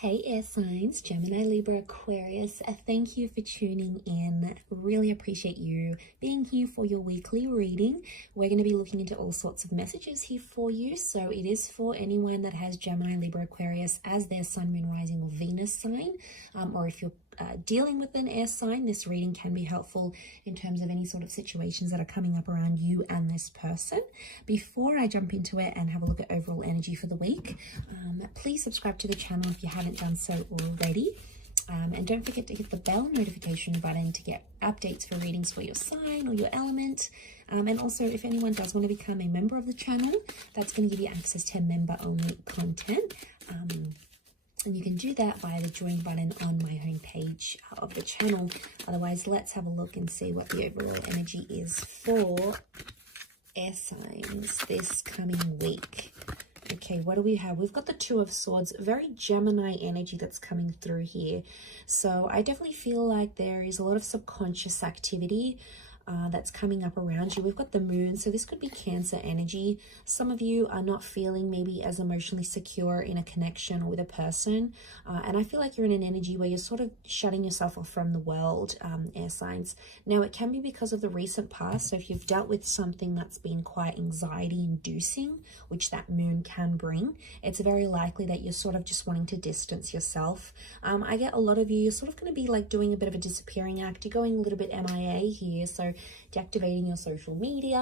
Hey air signs, Gemini, Libra, Aquarius, thank you for tuning in. Really appreciate you being here for your weekly reading. We're going to be looking into all sorts of messages here for you. So it is for anyone that has Gemini, Libra, Aquarius as their sun, moon, rising or Venus sign, or if you're dealing with an air sign, this reading can be helpful in terms of any sort of situations that are coming up around you and this person. Before I jump into it and have a look at overall energy for the week, please subscribe to the channel if you haven't done so already. And don't forget to hit the bell notification button to get updates for readings for your sign or your element. And also, if anyone does want to become a member of the channel, that's going to give you access to member-only content. And you can do that via the join button on my homepage of the channel. Otherwise, let's have a look and see what the overall energy is for air signs this coming week. Okay, what do we have? We've got the Two of Swords, very Gemini energy that's coming through here. So I definitely feel like there is a lot of subconscious activity that's coming up around you. We've got the moon, so this could be Cancer energy. Some of you are not feeling maybe as emotionally secure in a connection or with a person, and I feel like you're in an energy where you're sort of shutting yourself off from the world, air signs. Now it can be because of the recent past, so if you've dealt with something that's been quite anxiety inducing, which that moon can bring, it's very likely that you're sort of just wanting to distance yourself. I get a lot of you, you're sort of going to be like doing a bit of a disappearing act. You're going a little bit MIA here, so deactivating your social media,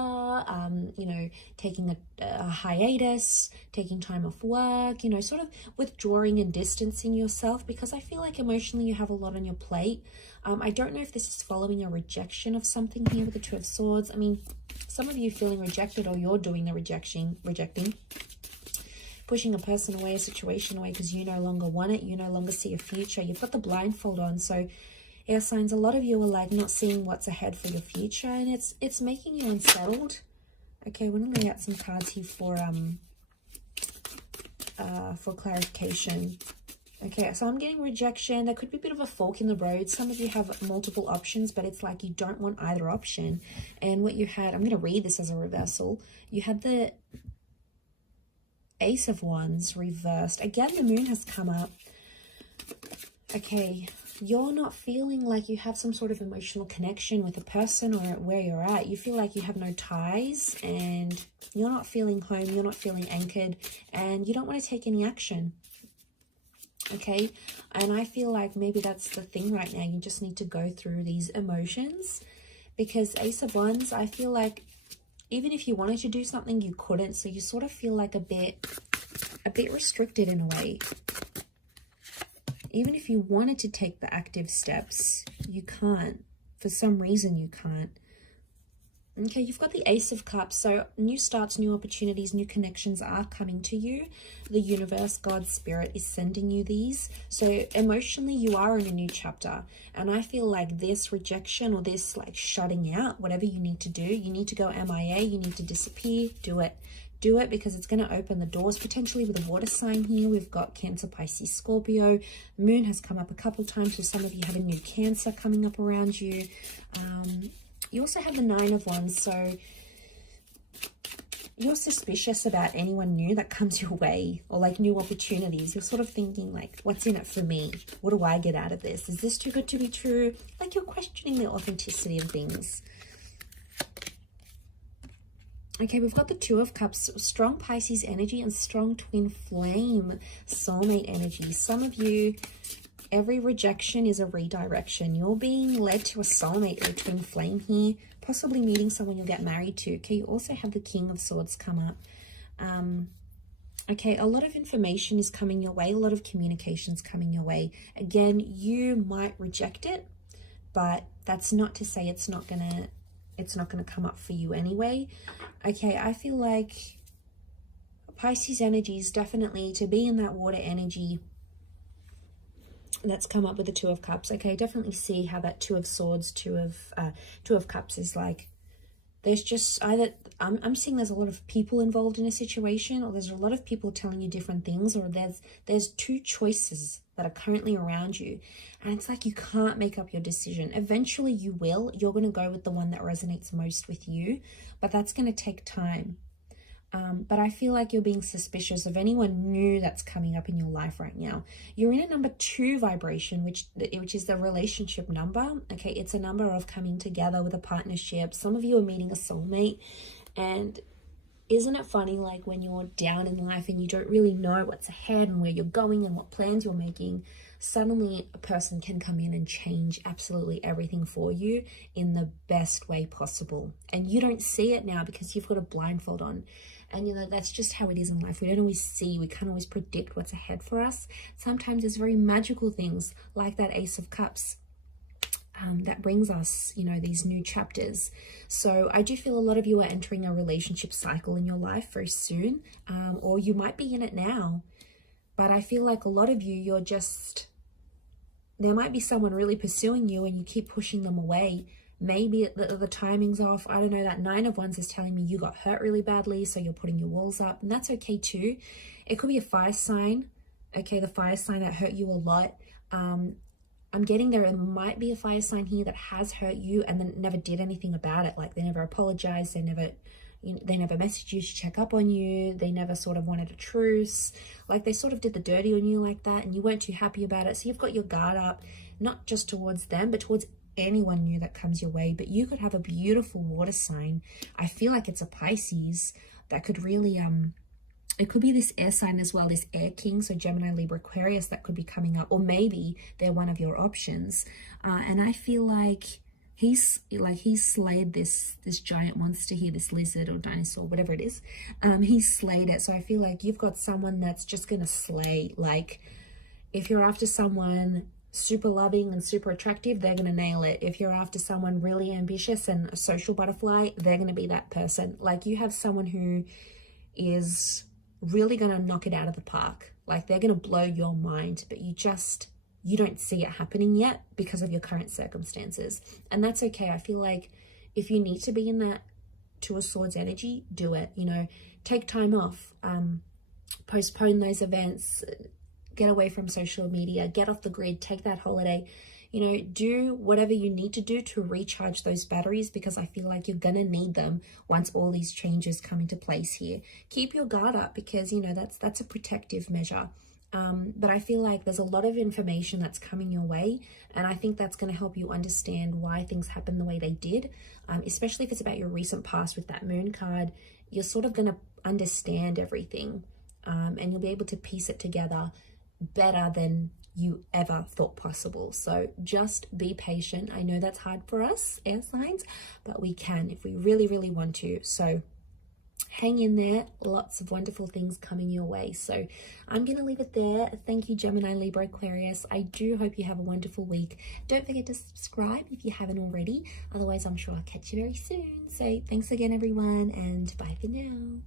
you know, taking a hiatus, taking time off work, you know, sort of withdrawing and distancing yourself, because I feel like emotionally you have a lot on your plate. I don't know if this is following a rejection of something here with the Two of Swords. I mean, some of you feeling rejected, or you're doing the rejecting, pushing a person away, a situation away because you no longer want it, you no longer see a future. You've got the blindfold on, so air signs, a lot of you are like not seeing what's ahead for your future, and it's making you unsettled. Okay, we're gonna lay out some cards here for clarification. Okay, so I'm getting rejection. There could be a bit of a fork in the road. Some of you have multiple options, but it's like you don't want either option. And what you had, I'm going to read this as a reversal. You had the Ace of Wands reversed. Again, the moon has come up. Okay, you're not feeling like you have some sort of emotional connection with a person or where you're at. You feel like you have no ties and you're not feeling home, you're not feeling anchored, and you don't want to take any action. Okay, and I feel like maybe that's the thing right now. You just need to go through these emotions, because Ace of Wands, I feel like even if you wanted to do something, you couldn't. So you sort of feel like a bit restricted in a way. Even if you wanted to take the active steps, you can't. For some reason, you can't. Okay, you've got the Ace of Cups. So new starts, new opportunities, new connections are coming to you. The universe, God, Spirit is sending you these. So emotionally, you are in a new chapter. And I feel like this rejection or this like shutting out, whatever you need to do, you need to go MIA, you need to disappear, do it. Do it, because it's going to open the doors, potentially with a water sign here. We've got Cancer, Pisces, Scorpio. Moon has come up a couple times, so some of you have a new Cancer coming up around you. You also have the Nine of Wands, so you're suspicious about anyone new that comes your way, or like new opportunities. You're sort of thinking like, what's in it for me? What do I get out of this? Is this too good to be true? Like you're questioning the authenticity of things. Okay, we've got the Two of Cups, strong Pisces energy and strong twin flame soulmate energy. Some of you, every rejection is a redirection. You're being led to a soulmate or a twin flame here, possibly meeting someone you'll get married to. Okay, you also have the King of Swords come up. Okay, a lot of information is coming your way, a lot of communications coming your way. Again, you might reject it, but that's not to say it's not gonna come up for you anyway. Okay, I feel like Pisces energy is definitely to be in that water energy that's come up with the Two of Cups. Okay, definitely see how that Two of Swords, Two of Cups is like, there's just either, I'm seeing there's a lot of people involved in a situation, or there's a lot of people telling you different things, or there's two choices that are currently around you, and it's like you can't make up your decision. Eventually you will. You're going to go with the one that resonates most with you, but that's going to take time. But I feel like you're being suspicious of anyone new that's coming up in your life right now. You're in a number 2 vibration, which is the relationship number. Okay, it's a number of coming together with a partnership. Some of you are meeting a soulmate, and isn't it funny, like when you're down in life and you don't really know what's ahead and where you're going and what plans you're making, suddenly a person can come in and change absolutely everything for you in the best way possible. And you don't see it now because you've got a blindfold on. And you know, that's just how it is in life. We don't always see, we can't always predict what's ahead for us. Sometimes it's very magical things like that Ace of Cups. That brings us, you know, these new chapters. So I do feel a lot of you are entering a relationship cycle in your life very soon, or you might be in it now. But I feel like a lot of you, there might be someone really pursuing you and you keep pushing them away. Maybe the timing's off. I don't know. That 9 of Wands is telling me you got hurt really badly, so you're putting your walls up, and that's okay too. It could be a fire sign. Okay, the fire sign that hurt you a lot. I'm getting there might be a fire sign here that has hurt you and then never did anything about it. Like they never apologized, they never messaged you to check up on you, they never sort of wanted a truce, like they sort of did the dirty on you like that, and you weren't too happy about it. So you've got your guard up, not just towards them, but towards anyone new that comes your way. But you could have a beautiful water sign. I feel like it's a Pisces that could really it could be this air sign as well, this air king, so Gemini, Libra, Aquarius, that could be coming up, or maybe they're one of your options. And I feel like he's slayed this giant monster here, this lizard or dinosaur, whatever it is. He's slayed it. So I feel like you've got someone that's just gonna slay. Like if you're after someone super loving and super attractive, they're gonna nail it. If you're after someone really ambitious and a social butterfly, they're gonna be that person. Like you have someone who is really gonna knock it out of the park. Like they're gonna blow your mind, but you don't see it happening yet because of your current circumstances. And that's okay. I feel like if you need to be in that 2 of Swords energy, do it. You know, take time off, postpone those events, get away from social media, get off the grid, take that holiday. You know, do whatever you need to do to recharge those batteries, because I feel like you're gonna need them once all these changes come into place here. Keep your guard up, because you know that's a protective measure. But I feel like there's a lot of information that's coming your way, and I think that's going to help you understand why things happen the way they did, especially if it's about your recent past with that Moon card. You're sort of going to understand everything, and you'll be able to piece it together better than you ever thought possible. So just be patient. I know that's hard for us air signs, but we can if we really, really want to. So hang in there. Lots of wonderful things coming your way. So I'm going to leave it there. Thank you, Gemini, Libra, Aquarius. I do hope you have a wonderful week. Don't forget to subscribe if you haven't already. Otherwise, I'm sure I'll catch you very soon. So thanks again, everyone, and bye for now.